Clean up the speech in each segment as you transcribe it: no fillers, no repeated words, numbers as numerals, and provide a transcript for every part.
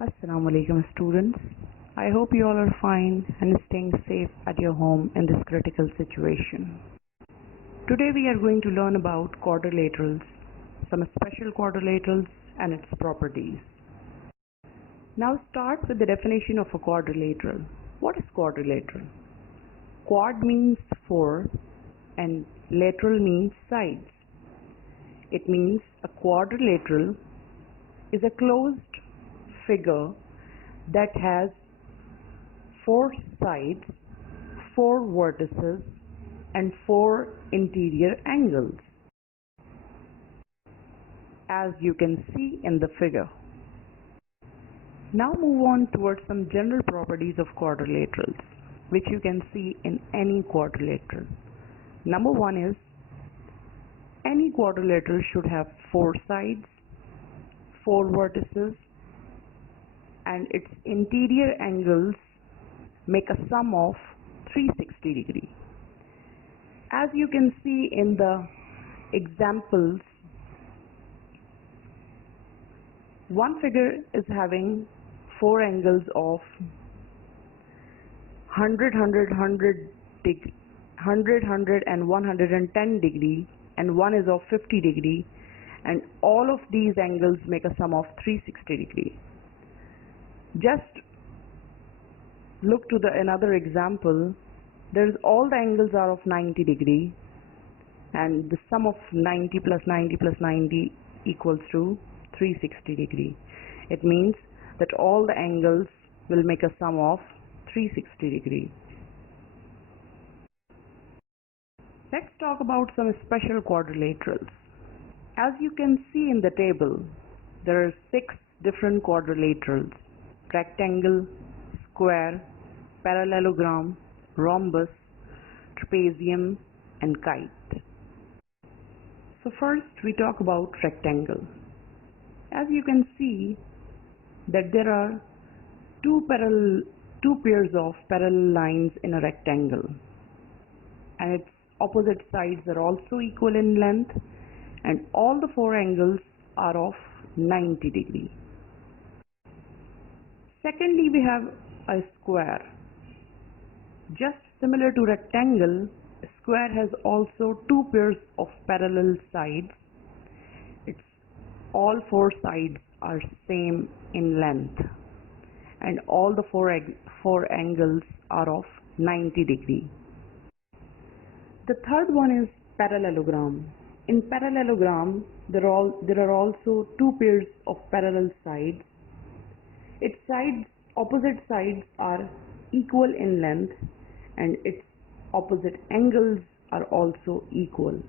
Assalamu alaikum students. I hope you all are fine and staying safe at your home in this critical situation. Today we are going to learn about quadrilaterals, some special quadrilaterals and its properties. Now start with the definition of a quadrilateral. What is quadrilateral? Quad means four and lateral means sides. It means a quadrilateral is a closed figure that has four sides, four vertices and four interior angles, as you can see in the figure. Now move on towards some general properties of quadrilaterals, which you can see in any quadrilateral. Number one is, any quadrilateral should have four sides, four vertices, and its interior angles make a sum of 360 degrees. As you can see in the examples, one figure is having four angles of 100, 100, 100 degree, 100, 100 and 110 degree, and one is of 50 degree, and all of these angles make a sum of 360 degree. Just look to another example. There's all the angles are of 90 degree, and the sum of 90 plus 90 plus 90 equals to 360 degree. It means that all the angles will make a sum of 360 degree. Let's talk about some special quadrilaterals. As you can see in the table, there are 6 different quadrilaterals: rectangle, square, parallelogram, rhombus, trapezium, and kite. So first we talk about rectangle. As you can see that there are two pairs of parallel lines in a rectangle, and its opposite sides are also equal in length, and all the four angles are of 90 degree. Secondly, we have a square. Just similar to rectangle, square has also two pairs of parallel sides. Its all four sides are same in length, and all the four angles are of 90 degree. The third one is parallelogram. In parallelogram, there are also two pairs of parallel sides. Its opposite sides are equal in length, and its opposite angles are also equal.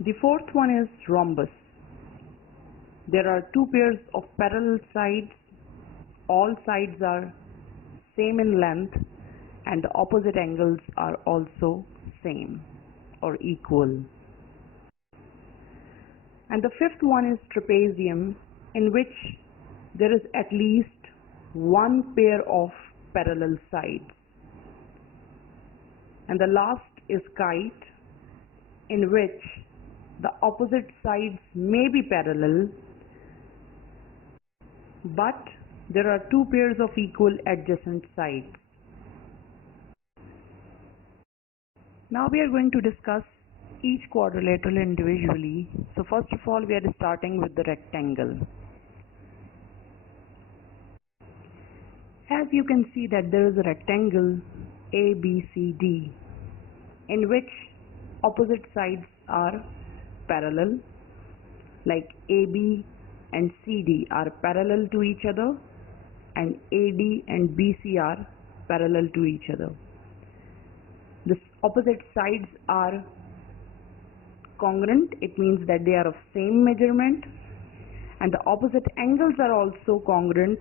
The fourth one is rhombus. There are two pairs of parallel sides. All sides are same in length, and the opposite angles are also same or equal. And the fifth one is trapezium, in which there is at least one pair of parallel sides. And the last is kite, in which the opposite sides may be parallel, but there are two pairs of equal adjacent sides. Now we are going to discuss each quadrilateral individually. So first of all, we are starting with the rectangle. As you can see that there is a rectangle ABCD, in which opposite sides are parallel, like AB and CD are parallel to each other, and AD and BC are parallel to each other. The opposite sides are congruent. It means that they are of same measurement, and the opposite angles are also congruent.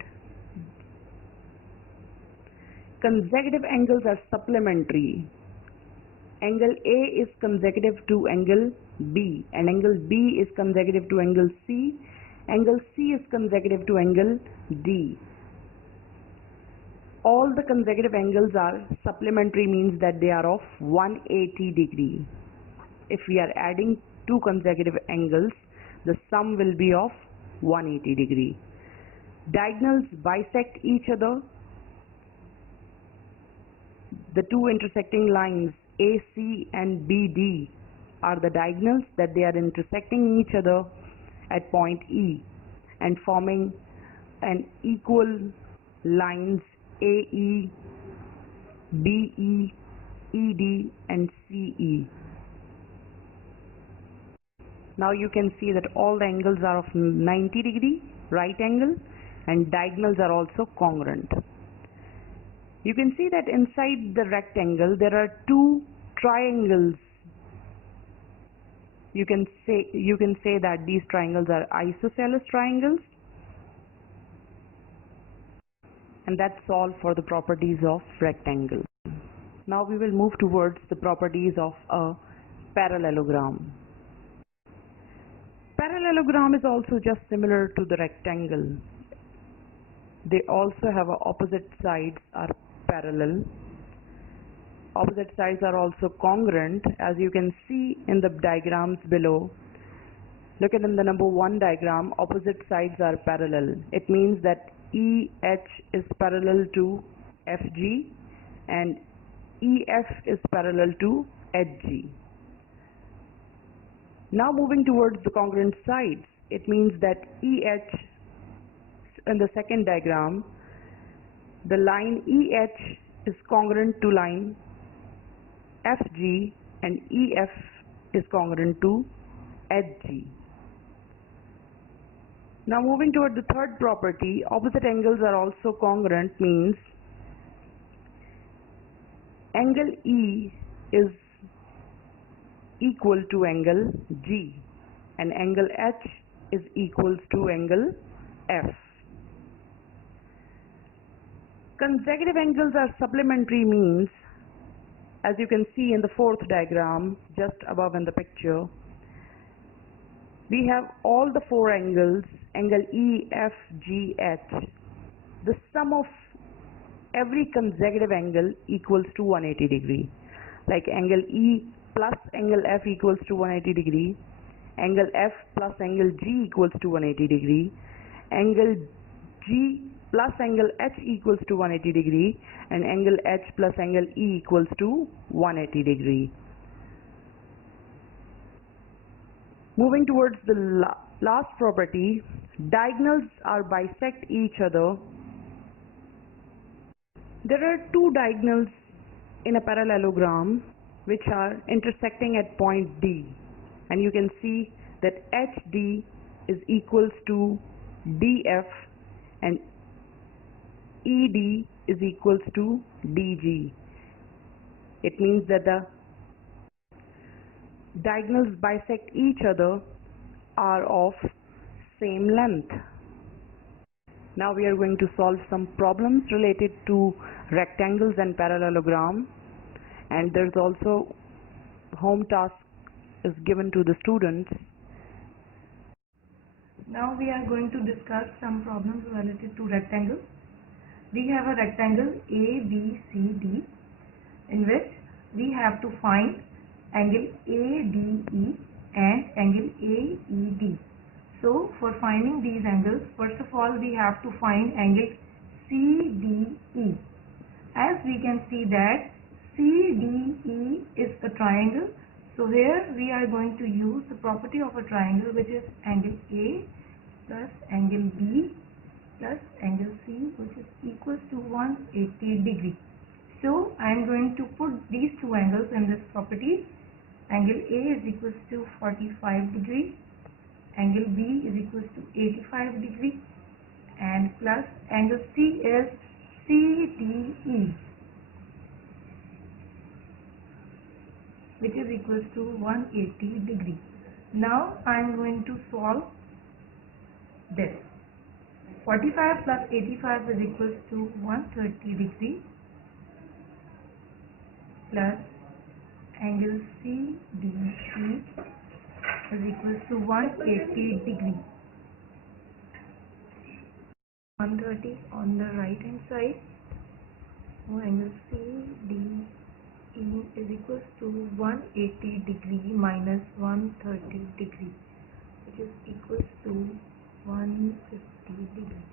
Consecutive angles are supplementary. Angle A is consecutive to angle B, and angle B is consecutive to angle C. Angle C is consecutive to angle D. All the consecutive angles are supplementary, means that they are of 180 degree. If we are adding two consecutive angles, the sum will be of 180 degree. Diagonals bisect each other. The two intersecting lines AC and BD are the diagonals that they are intersecting each other at point E and forming an equal lines AE, BE, ED and CE. Now you can see that all the angles are of 90 degree right angle and diagonals are also congruent. You can see that inside the rectangle there are two triangles. You can say that these triangles are isosceles triangles, and that's all for the properties of rectangle. Now we will move towards the properties of a parallelogram. Parallelogram is also just similar to the rectangle. They also have opposite sides are parallel. Opposite sides are also congruent, as you can see in the diagrams below. Look at in the number 1 diagram, opposite sides are parallel. It means that EH is parallel to FG and EF is parallel to HG. Now moving towards the congruent sides, it means that EH in the second diagram, the line EH is congruent to line FG and EF is congruent to HG. Now moving toward the third property, opposite angles are also congruent, means angle E is equal to angle G and angle H is equals to angle F. Consecutive angles are supplementary, means as you can see in the fourth diagram just above in the picture, we have all the four angles, angle E, F, G, H. The sum of every consecutive angle equals to 180 degree. Like angle E plus angle F equals to 180 degree, angle F plus angle G equals to 180 degree, angle G plus angle H equals to 180 degree, and angle H plus angle E equals to 180 degree. Moving towards the last property, diagonals are bisect each other. There are two diagonals in a parallelogram which are intersecting at point D, and you can see that HD is equals to DF and ED is equals to DG. It means that the diagonals bisect each other are of same length. Now we are going to solve some problems related to rectangles and parallelogram, and there's also home task is given to the students. Now we are going to discuss some problems related to rectangles. We have a rectangle ABCD in which we have to find angle ADE and angle AED. So for finding these angles, first of all we have to find angle CDE. As we can see that CDE is a triangle, so here we are going to use the property of a triangle, which is angle A plus angle B plus angle C, which is equals to 180 degree. So I am going to put these two angles in this property. Angle A is equals to 45 degree, angle B is equals to 85 degree, and plus angle C is CDE, which is equals to 180 degree. Now I am going to solve this. 45 plus 85 is equals to 130 degree plus angle CDE is equals to 180 degree. 130 on the right hand side. So angle CDE is equals to 180 degree minus 130 degree, which is equals to 150 degree.